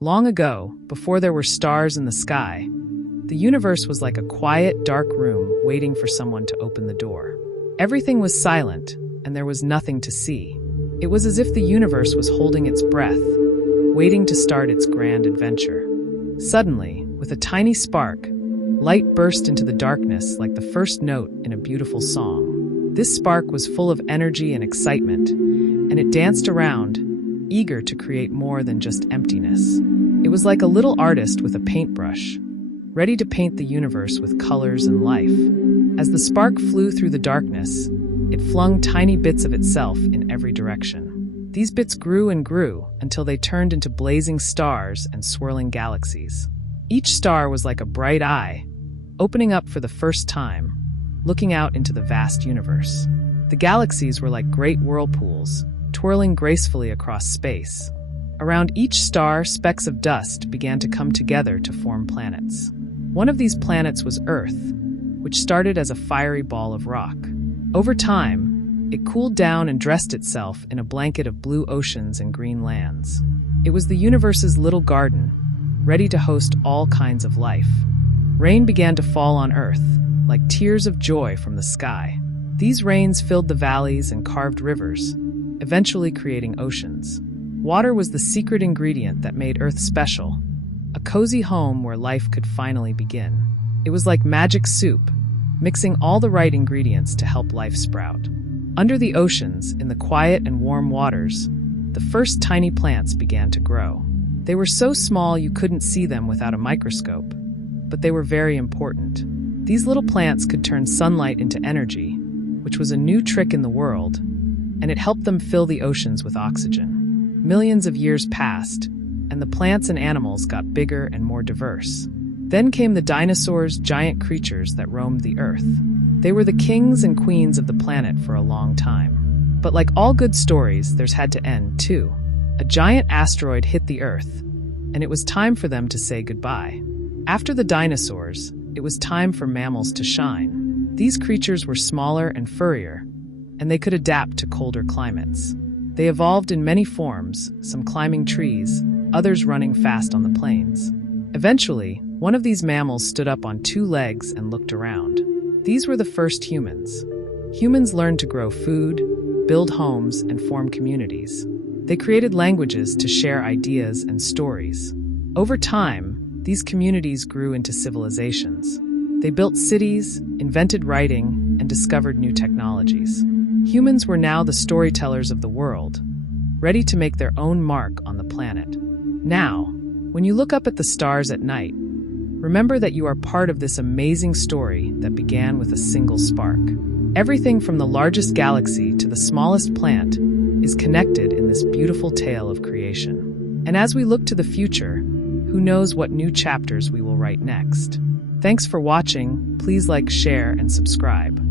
Long ago, before there were stars in the sky, the universe was like a quiet, dark room waiting for someone to open the door. Everything was silent, and there was nothing to see. It was as if the universe was holding its breath, waiting to start its grand adventure. Suddenly, with a tiny spark, light burst into the darkness like the first note in a beautiful song. This spark was full of energy and excitement, and it danced around, eager to create more than just emptiness. It was like a little artist with a paintbrush, ready to paint the universe with colors and life. As the spark flew through the darkness, it flung tiny bits of itself in every direction. These bits grew and grew until they turned into blazing stars and swirling galaxies. Each star was like a bright eye, opening up for the first time, looking out into the vast universe. The galaxies were like great whirlpools, twirling gracefully across space. Around each star, specks of dust began to come together to form planets. One of these planets was Earth, which started as a fiery ball of rock. Over time, it cooled down and dressed itself in a blanket of blue oceans and green lands. It was the universe's little garden, ready to host all kinds of life. Rain began to fall on Earth, like tears of joy from the sky. These rains filled the valleys and carved rivers, eventually creating oceans. Water was the secret ingredient that made Earth special, a cozy home where life could finally begin. It was like magic soup, mixing all the right ingredients to help life sprout. Under the oceans, in the quiet and warm waters, the first tiny plants began to grow. They were so small you couldn't see them without a microscope, but they were very important. These little plants could turn sunlight into energy, which was a new trick in the world, and it helped them fill the oceans with oxygen. Millions of years passed, and the plants and animals got bigger and more diverse. Then came the dinosaurs, giant creatures that roamed the Earth. They were the kings and queens of the planet for a long time. But like all good stories, theirs had to end too. A giant asteroid hit the Earth, and it was time for them to say goodbye. After the dinosaurs, it was time for mammals to shine. These creatures were smaller and furrier, and they could adapt to colder climates. They evolved in many forms, some climbing trees, others running fast on the plains. Eventually, one of these mammals stood up on two legs and looked around. These were the first humans. Humans learned to grow food, build homes, and form communities. They created languages to share ideas and stories. Over time, these communities grew into civilizations. They built cities, invented writing, and discovered new technologies. Humans were now the storytellers of the world, ready to make their own mark on the planet. Now, when you look up at the stars at night, remember that you are part of this amazing story that began with a single spark. Everything from the largest galaxy to the smallest plant is connected in this beautiful tale of creation. And as we look to the future, who knows what new chapters we will write next? Thanks for watching. Please like, share, and subscribe.